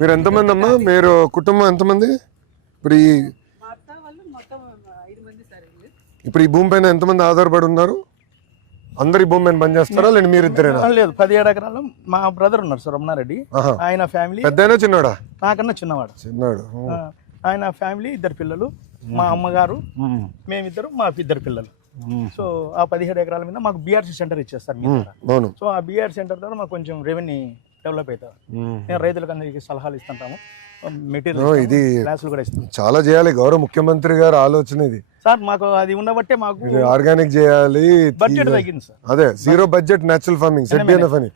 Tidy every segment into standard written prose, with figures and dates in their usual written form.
మీరు ఎంతమంది అమ్మా? మీరు కుటుంబం ఎంతమంది? ఇప్పుడు ఈ ఇప్పుడు ఈ భూమి పైన ఎంతమంది ఆధారపడి ఉన్నారు? అందరు ఈ భూమి పైన పనిచేస్తారా లేని మీరు ఇద్దరేనా? లేదు, 17 ఎకరాలు మా బ్రదర్ ఉన్నారు సార్, రమణారెడ్డి. ఆయన ఫ్యామిలీ. పెద్దనా చిన్నవాడా? నాకన్నా చిన్నవాడు. ఆయన ఫ్యామిలీ, 2 పిల్లలు, మా అమ్మగారు, మేమిద్దరు, మా 2 పిల్లలు. సో ఆ 17 ఎకరాల మీద మాకు బీఆర్సీ సెంటర్ ఇచ్చేస్తారు. సో ఆ బీఆర్సీ సెంటర్ ద్వారా మాకు కొంచెం రెవెన్యూ డెవలప్ అవుతారు. నేను రైతులకు అందరికీ సలహాలు ఇస్తుంటాము, మెటీరియల్ ఇది క్లాసులు కూడా ఇస్తాం. చాలా చేయాలి, గౌరవ ముఖ్యమంత్రి గారు ఆలోచన ఇది సార్. మాకు అది ఉండబట్టే మాకు ఆర్గానిక్ చేయాలి, బడ్జెట్ తగ్గింది సార్. అదే జీరో బడ్జెట్ నేచురల్ ఫార్మింగ్ సెట్బిఎన్ఎఫ్ అని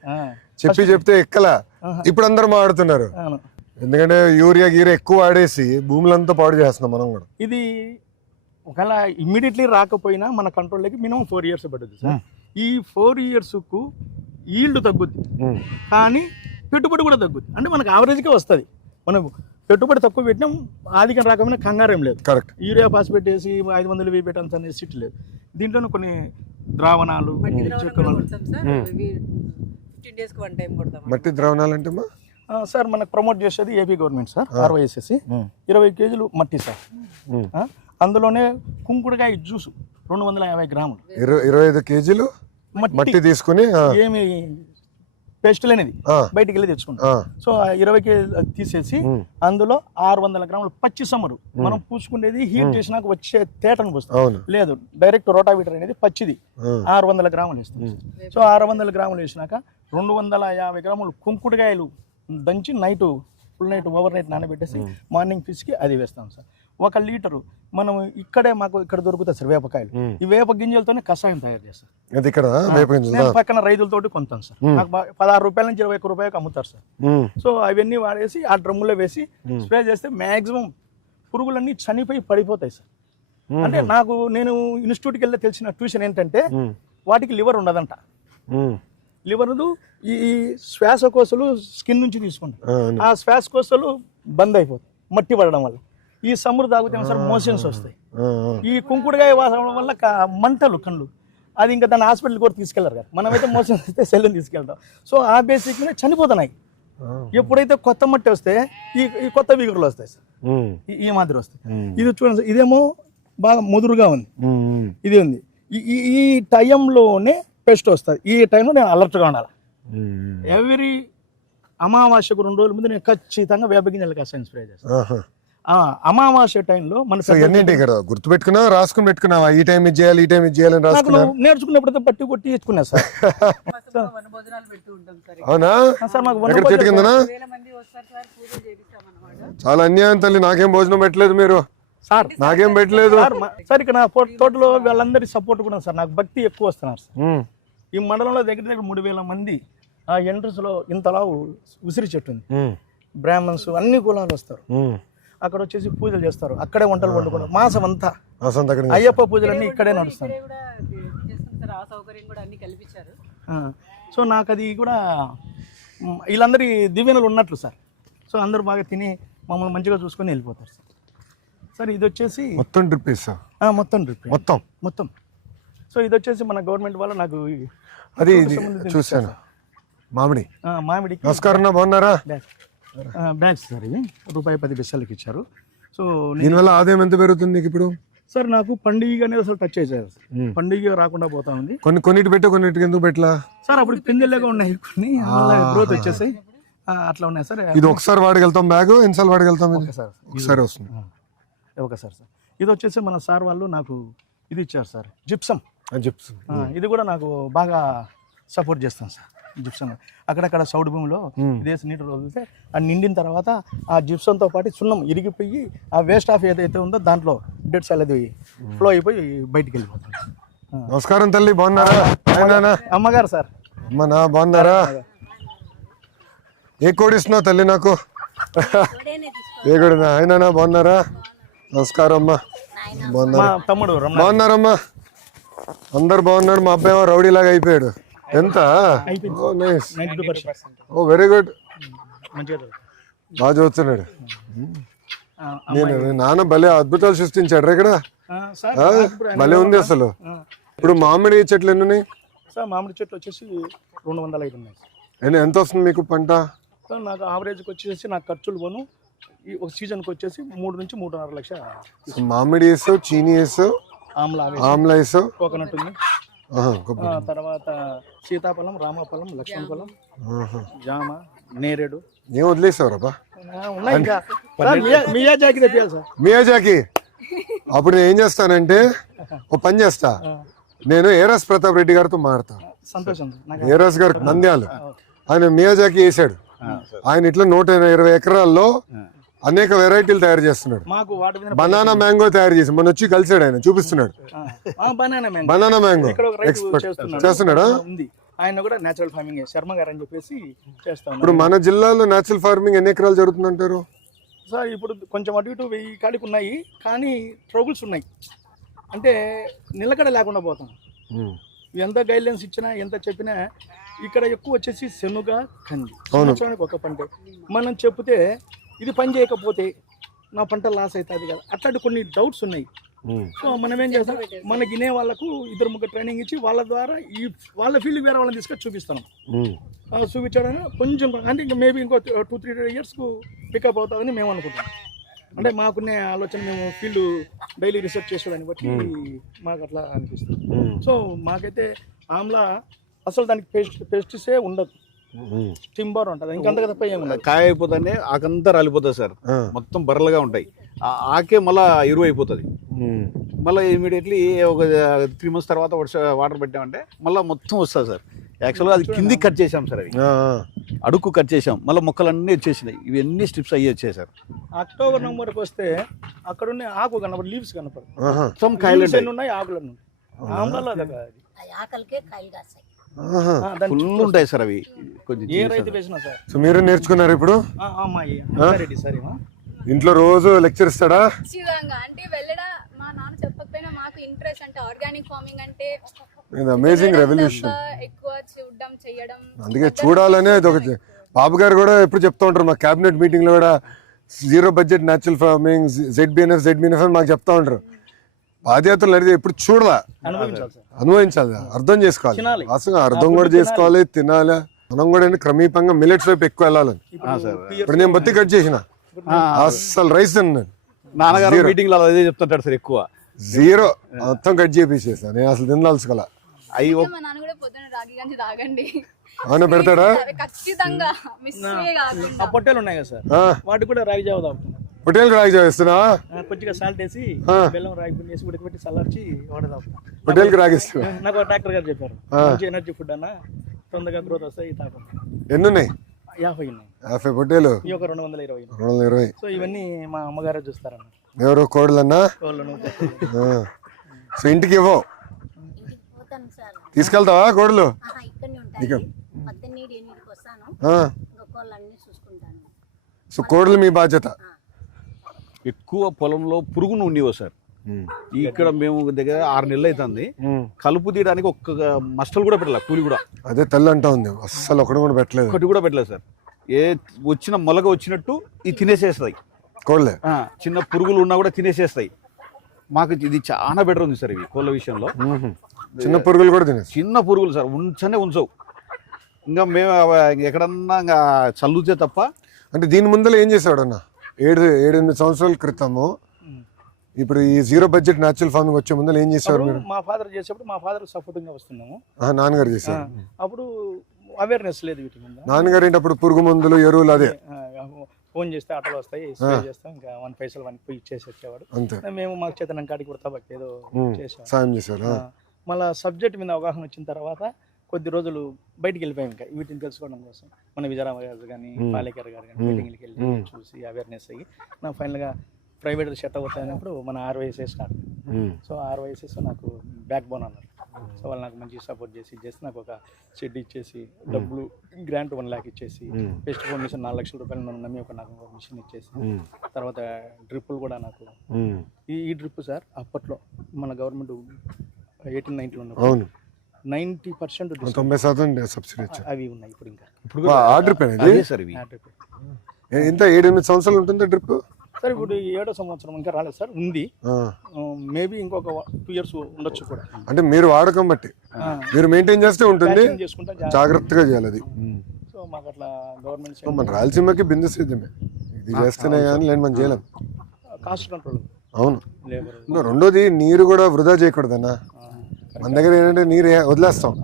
చెప్తే ఎక్కలా. ఇప్పుడు అందరూ మాట్లాడుతున్నారు, ఎందుకంటే యూరియా గీరియా ఎక్కువ వాడేసి భూములంతా పాడు చేస్తున్నాం మనం కూడా. ఇది ఒకవేళ ఇమ్మీడియట్లీ రాకపోయినా మన కంట్రోల్లోకి మినిమం 4 years పడుతుంది సార్. ఈ 4 yearsకు ఈల్డ్ తగ్గుద్ది, కానీ పెట్టుబడి కూడా తగ్గుద్ది. అంటే మనకు యావరేజ్గా వస్తుంది. మనం పెట్టుబడి తక్కువ పెట్టినాం, ఆదికం రాకపోయినా కంగారేం లేదు. కరెక్ట్. యూరియా పాస్పేట్ వేసి 500 వేయి పెట్టాల్సి అనేది సిట్ లేదు. దీంట్లోనే కొన్ని ద్రావణాలు, మట్టి ద్రావణాలు అంటే సార్ మనకు ప్రమోట్ చేసేది AP government sir. RYSS 20 kgs మట్టి సార్. అందులోనే కుంకుడుకాయ జ్యూస్ 250 గ్రాములు, 25 kgs మట్టి తీసుకుని ఏమి పేస్టులు అనేది బయటికి వెళ్ళి తెచ్చుకుంటాం. సో 20 kg తీసేసి అందులో 600 గ్రాములు పచ్చి సమ్మరు మనం పూసుకునేది హీట్ చేసినాక వచ్చే తేటను పోస్తాం. లేదు, డైరెక్ట్ రోటావీటర్ అనేది పచ్చిది 600 గ్రాములు వేస్తాం. సో 600 గ్రాములు వేసినాక 250 గ్రాములు కుంకుడుకాయలు దంచి ఫుల్ నైట్ ఓవర్ నైట్ నానబెట్టేసి మార్నింగ్ ఫిష్కి అది వేస్తాం సార్. 1 లీటరు మనం మాకు ఇక్కడ దొరుకుతాయి సార్ వేపకాయలు. ఈ వేప గింజలతోనే కషాయం తయారు చేస్తారు. నేను పక్కన రైతులతోటి కొంటాను సార్. నాకు 16 రూపాయల నుంచి 21 రూపాయలకు అమ్ముతారు సార్. సో అవన్నీ వాడేసి ఆ డ్రమ్ములో వేసి స్ప్రే చేస్తే మ్యాక్సిమం పురుగులన్నీ చనిపోయి పడిపోతాయి సార్. అంటే నేను ఇన్స్టిట్యూట్కి వెళ్ళి తెలిసిన ట్యూషన్ ఏంటంటే వాటికి లివర్ ఉండదంట. లివర్ ఈ శ్వాసకోశలు స్కిన్ నుంచి తీసుకుంటారు. ఆ శ్వాసకోశలు బంద్ అయిపోతాయి మట్టి పడడం వల్ల. ఈ సమురు తాగితే సార్ మోషన్స్ వస్తాయి. ఈ కుంకుడుకాయ వాసన వల్ల మంటలు కళ్ళు, అది ఇంకా దాన్ని హాస్పిటల్ కూడా తీసుకెళ్లారు కదా. మనమైతే మోషన్స్ వస్తే సెల్లుని తీసుకెళ్తాం. సో ఆ బేసిక్నే చనిపోతున్నాయి. ఎప్పుడైతే కొత్త మట్టి వస్తే ఈ కొత్త విగురులు వస్తాయి సార్, ఈ మాదిరి వస్తాయి. ఇది చూడండి, ఇదేమో బాగా ముదురుగా ఉంది, ఇది ఉంది. ఈ టైంలోనే పెస్ట్ వస్తుంది. ఈ టైంలో నేను అలర్ట్గా ఉండాలి. ఎవ్రీ అమావాస్యకు 2 రోజుల ముందు నేను ఖచ్చితంగా వేప గింజల కషాయం స్ప్రే చేస్తాను. అమావాస్య టైంలో గుర్తు పెట్టుకున్నా, రాసుకుని పెట్టుకున్నావా? ఈ టైం ఇది చేయాలి, ఈ టైం ఇది చేయాలని నేర్చుకున్నప్పుడు పట్టి కొట్టి ఇచ్చుకున్నా సార్. అవునా సార్? చాలా అన్యాయం తల్లి, నాకేం భోజనం పెట్టలేదు మీరు సార్, నాకేం పెట్టలేదు సార్. ఇక్కడ నా తోటలో వాళ్ళందరి సపోర్ట్ కూడా సార్. నాకు భక్తి ఎక్కువ వస్తున్నారు సార్. ఈ మండలంలో దగ్గర 3000 మంది ఆ ఎంట్రన్స్ లో ఇంతలా ఉసిరి చెట్టు ఉంది. బ్రాహ్మణ్స్ అన్ని కులాలు వస్తారు. అక్కడ వచ్చేసి పూజలు చేస్తారు, అక్కడే వంటలు వండుకుంటారు. మాసం అంతా అయ్యప్ప పూజలు అన్ని ఇక్కడే నడుస్తాయి. సో నాకు అది కూడా వీళ్ళందరి దివ్యనలు ఉన్నట్లు సార్. సో అందరూ బాగా తిని మమ్మల్ని మంచిగా చూసుకొని వెళ్ళిపోతారు సార్. సార్ ఇది వచ్చేసి మొత్తం డ్రిప్ మొత్తం. సో ఇది వచ్చేసి మన గవర్నమెంట్ వల్ల నాకు అది చూసాను. మామిడి. నమస్కారం, బాగున్నారా? బ్యాగ్స్ సార్, ఇవి ₹10 ఇచ్చారు. సో దీనివల్ల ఆదాయం ఎంత పెరుగుతుంది ఇప్పుడు సార్? నాకు పండుగ అనేది అసలు టచ్ అయ్యారు. పండుగ రాకుండా పోతా ఉంది. కొన్నిటి పెట్టే, కొన్నిటికి ఎందుకు పెట్టలా సార్? అప్పుడు పిందెల్లాగా ఉన్నాయి, కొన్ని గ్రోత్ వచ్చేసాయి, అట్లా ఉన్నాయి సార్. ఇది ఒకసారి వాడగలుగుతాం బ్యాగ్, ఎన్నిసార్లు వాడగలుగుతాం? ఒకసారి వస్తుంది. ఒకసారి సార్. ఇది వచ్చేసి మన సార్ వాళ్ళు నాకు ఇది ఇచ్చారు సార్, జిప్సమ్. ఇది కూడా నాకు బాగా సపోర్ట్ చేస్తాను సార్. జిప్సమ్ అక్కడక్కడ సౌడ్ భూమిలో ఇదేసి నీటి వదిలితే అది నిండిన తర్వాత ఆ జిప్సంతో పాటు సున్నం ఇరిగిపోయి ఆ వేస్ట్ ఆఫ్ ఏదైతే ఉందో దాంట్లో డెడ్ సెల్ అది ఫ్లో అయిపోయి బయటికి వెళ్ళిపోతుంది. నమస్కారం తల్లి, బాగున్నారా? అమ్మగారు సార్. అమ్మనా బాగున్నారా? ఏ కోడి ఇస్తున్నావు తల్లి నాకు? ఏ కోడి? అయినా బాగున్నారా? నమస్కారం అమ్మా. తమ్ముడు బాగున్నారమ్మా? అందరు బాగున్నాడు. మా అబ్బాయి రౌడీ లాగా అయిపోయాడు. ఎంత? ఓ వెరీ గుడ్, బాగా చదువుతున్నాడు. నేను నాన్న భలే అద్భుతాలు సృష్టించాడు ఇక్కడ, భలే ఉంది అసలు. ఇప్పుడు మామిడి చెట్లు ఎన్ని ఉన్నాయి సార్? మామిడి చెట్లు వచ్చేసి 205 ఉన్నాయి. ఎంత వస్తుంది మీకు పంట? సో నాకు ఆవరేజ్కి వచ్చేసి నాకు ఖర్చులు పోను ఈ ఒక సీజన్కి వచ్చేసి 3 నుంచి 3.5 లక్షలు. సో మామిడి వేసావు, చీనీ వేసావు, ఆమ్లా వేసావు, కోకోనట్ ఉంది, తర్వాత సీతాఫలం, రామఫలం, లక్ష్మణఫలం, జామ, నేరేడు ఏం వదిలేసావు రాబా ఉన్నాయి. ఇంకా మియాజాకి తెప్పాలి సార్. మియాజాకి అప్పుడు నేను ఏం చేస్తానంటే ఓ పని చేస్తా, నేను ఏరాస్ ప్రతాప్ రెడ్డి గారితో మాడతా. సంతోషం. ఏరాస్ గారు నంద్యాల, ఆయన మియాజాకి వేసాడు. ఆయన ఇట్లా 120 ఎకరాల్లో అనేక వెరైటీలు తయారు చేస్తున్నాడు. మాకు వాటి మీద బనానా మ్యాంగో తయారు చేసి మొన్న వచ్చి కలిసాడు, ఆయన చూపిస్తున్నాడు. బనానా మ్యాంగో ఎక్స్పర్ట్ చేస్తున్నాడా? ఉంది. ఆయన కూడా నేచురల్ ఫార్మింగ్ శర్మ గారు అని చెప్పేసి చేస్తాం. ఇప్పుడు మన జిల్లాలో నేచురల్ ఫార్మింగ్ ఎన్ని ఎకరాలు జరుగుతుందంటారు సార్? ఇప్పుడు కొంచెం అటు ఇటు 1000 కాడికి ఉన్నాయి, కానీ ట్రబుల్స్ ఉన్నాయి. అంటే నిలకడ లేకుండా పోతాం. ఎంత గైడ్లైన్స్ ఇచ్చినా ఎంత చెప్పినా ఇక్కడ ఎక్కువ వచ్చేసి శనుగ, కంది, సంవత్సరానికి ఒక పంట. మనం చెప్తే ఇది పని చేయకపోతే నా పంట లాస్ అవుతుంది కదా, అట్లాంటి కొన్ని డౌట్స్ ఉన్నాయి. సో మనం ఏం చేస్తాం, మనకి వినే వాళ్ళకు 2-3 ట్రైనింగ్ ఇచ్చి వాళ్ళ ద్వారా ఈ వాళ్ళ ఫీల్డ్ వేరే వాళ్ళని తీసుకొని చూపిస్తాను. చూపించడానికి కొంచెం అంటే ఇంకా మేబీ ఇంకో 2-3 ఇయర్స్కు పికప్ అవుతుందని మేము అనుకుంటాం. అంటే మాకున్న ఆలోచన, మేము ఫీల్డ్ డైలీ రీసెర్చ్ చేసేదాన్ని బట్టి మాకు అట్లా అనిపిస్తుంది. సో మాకైతే ఆమ్లా అసలు దానికి పెస్టిసే ఉండదు, టింబర్ ఉంటుంది, ఇంకంతగా తప్ప ఏముండదు. కాయ అయిపోతుంది, ఆకంతా రాలిపోతుంది సార్, మొత్తం బర్రలుగా ఉంటాయి. ఆకే మళ్ళీ ఎరువు అయిపోతుంది. మళ్ళీ ఇమీడియట్లీ ఒక 3 months తర్వాత వాటర్ పెట్టామంటే మళ్ళీ మొత్తం వస్తుంది సార్. యాక్చువల్గా అది కిందికి కట్ చేసాం సార్, అవి అడుక్కు కట్ చేసాం, మళ్ళీ మొక్కలన్నీ వచ్చేసినాయి. ఇవన్నీ స్ట్రిప్స్ అయ్యి వచ్చాయి సార్. అక్టోబర్ నవంబర్కి వస్తే అక్కడ ఉన్న ఆకు కనపడు, లీవ్స్ కనపడు, మొత్తం కాయలు ఉన్నాయి, ఆకులు ఆమ్లాలో ఫుల్ ఉంటాయి సార్ అవి. కొంచెం ఏ రైతు వేసినా సార్. సో మీరు నేర్చుకున్నారు ఇప్పుడు? రెడ్డి సార్ ఇంట్లో రోజు లెక్చర్ ఇస్తాడా? అంటే వెళ్ళడా మా నాన్న చెప్పకపోయినా మాకు ఇంట్రెస్ట్, అంటే ఆర్గానిక్ ఫార్మింగ్ అంటే అమేజింగ్ రెవల్యూషన్, ఎక్కువ చూడడం చేయడం. అందుకే చూడాలనే ఇది ఒక బాబు గారు కూడా ఎప్పుడు చెప్తా ఉంటారు, మా క్యాబినెట్ మీటింగ్ లో కూడా 0 బడ్జెట్ న్యాచురల్ ఫార్మింగ్, ZBNF అని మాకు చెప్తా ఉంటారు. పాదయాత్రలు అనేది ఎప్పుడు చూడాలా, అనుభవించాలి, అర్థం చేసుకోవాలి, అసలు అర్థం కూడా చేసుకోవాలి, తినాలి. మనం కూడా క్రమీపంగా మిలెట్స్ వైపు ఎక్కువ వెళ్ళాలని. ఇప్పుడు నేను బత్తి కట్ చేసిన, అసలు రైస్ తిన్నాను. నాన్నగారు మీటింగ్ లో అదే చెప్తుంటారు సార్, ఎక్కువ 0 మొత్తం కట్ చేసేసా, నేను అసలు తినాల్సుకోవాలా. మా నాన్న కూడా పొద్దున రాగి గంజి తాగండి అవునా పెడతాడా? ఖచ్చితంగా. ఆ పొట్టేలు ఉన్నాయి కదా సార్, వాటికి కూడా రాగి జావ తాగుతాం. పొట్టేలు రాగి జావ ఇస్తున్నా, కొద్దిగా సాల్ట్ వేసి బెల్లం రాగి పిండి వేసి ఉడకబెట్టి చల్లార్చి వాడ తాగుతాం. పొట్టేలకి రాగిస్తున్నా. నాకు డాక్టర్ గారు చెప్పారు, మంచి ఎనర్జీ ఫుడ్ అన్న, తొందరగా గ్రోత్ వస్తాయి, తాగం. ఎన్ని ఉన్నాయి? 50 ఉన్నాయి. 50 పొట్టేలు, ఈ ఒక 220. 220. సో ఇవన్నీ మా అమ్మగారే చూస్తారన్న. ఎవరు? కోడలన్నా? సో ఇంటికి ఇవ్వవు, తీసుకెళ్తావా కోడలు? సో కోడలు మీ బాధ్యత. ఎక్కువ పొలంలో పురుగును ఉండేవో సార్. ఇక్కడ మేము దగ్గర 6 నెలలు అవుతుంది, కలుపు తీయడానికి ఒక్క మస్టల్ కూడా పెట్టలేదు, కూలి కూడా. అదే తల్లి అంటా ఉంది, అస్సలు ఒకటి కూడా పెట్టలేదు సార్. ఏ వచ్చిన మొలక వచ్చినట్టు ఇది తినేసేస్తాయి కోళ్ళే, చిన్న పురుగులు ఉన్నా కూడా తినేసేస్తాయి. మాకు ఇది చాలా బెటర్ ఉంది సార్ ఇవి కోళ్ళ విషయంలో. చిన్న పురుగులు కూడా తినే, చిన్న పురుగులు సార్ ఉంచవు. ఇంకా మేము ఎక్కడన్నా ఇంకా చల్లుతే తప్ప. అంటే దీని ముందర ఏం చేసాడు అన్న? 7-8 సంవత్సరాల క్రితము, ఇప్పుడు ఈ 0 బడ్జెట్ న్యాచురల్ ఫార్మింగ్ వచ్చే ముందర ఏం చేసేవారు మీరు? మా ఫాదర్ చేసేప్పుడు మా ఫాదర్ సపోర్టింగ్ గా వస్తున్నాము. నాన్నగారు చేశారు, అప్పుడు అవేర్నెస్ లేదు వీటి మీద. నాన్నగారు ఏంటి అప్పుడు పురుగు మందులు, ఎరువులు అదే ఫోన్ చేస్తే ఆటోలు వస్తాయి, స్ప్రే చేస్తాం, ఇంకా 1 పైసలు 1 పోయి ఇచ్చేసి వచ్చేవాడు. అంతే, మేము మాకు చేతనం కాడికి కూడా ఏదో చేసాం, సాయం చేశారు. మళ్ళీ సబ్జెక్ట్ మీద అవగాహన వచ్చిన తర్వాత కొద్ది రోజులు బయటికి వెళ్ళిపోయాం, ఇంకా వీటిని తెలుసుకోవడం కోసం. మన విజయరామ గారు కానీ పాలేకర్ గారు కానీ మీటింగ్కి వెళ్ళి చూసి అవేర్నెస్ అయ్యి నా ఫైనల్గా ప్రైవేట్ సెట్ అవుతాయినప్పుడు మన RYSS స్టార్ట్. సో RYSS నాకు బ్యాక్ బోన్ అన్నారు. సో వాళ్ళు నాకు మంచి సపోర్ట్ చేసి నాకు ఒక షెడ్ ఇచ్చేసి, డబ్బులు గ్రాంట్ 1 lakh ఇచ్చేసి, పెస్ట్ మిషన్ 4 లక్షల రూపాయలు నన్ను నమ్మి నాకు మిషన్ ఇచ్చేసి, తర్వాత డ్రిప్పులు కూడా నాకు. ఈ డ్రిప్ సార్ అప్పట్లో మన గవర్నమెంట్ 1890లో ఉన్నప్పుడు 90% 90% సబ్సిడీ అవి ఉన్నాయి. ఇప్పుడు ఇంకా సార్ ఇవి ఎంత 7-8 సంవత్సరాలు ఉంటుంది డ్రిప్ సార్. ఇప్పుడు 7వ సంవత్సరం ఇంకా రాలేదు సార్, ఉంది. మేబీ ఇంకొక 2 years ఉండొచ్చు కూడా. అంటే మీరు వాడకం బట్టి మీరు మెయింటైన్ చేస్తే ఉంటుంది, జాగ్రత్తగా చేయాలి అది. సో మాకు అట్లా గవర్నమెంట్ సో మన రాయలసీమకి బిందు సిద్ధమే, ఇది చేస్తేనే కానీ లేని మనం చేయలేం. కాస్ట్ కంట్రోల్ అవును. లేబర్ రెండోది నీరు కూడా వృధా చేయకూడదన్నా. మన దగ్గర ఏంటంటే నీరు వదిలేస్తాం.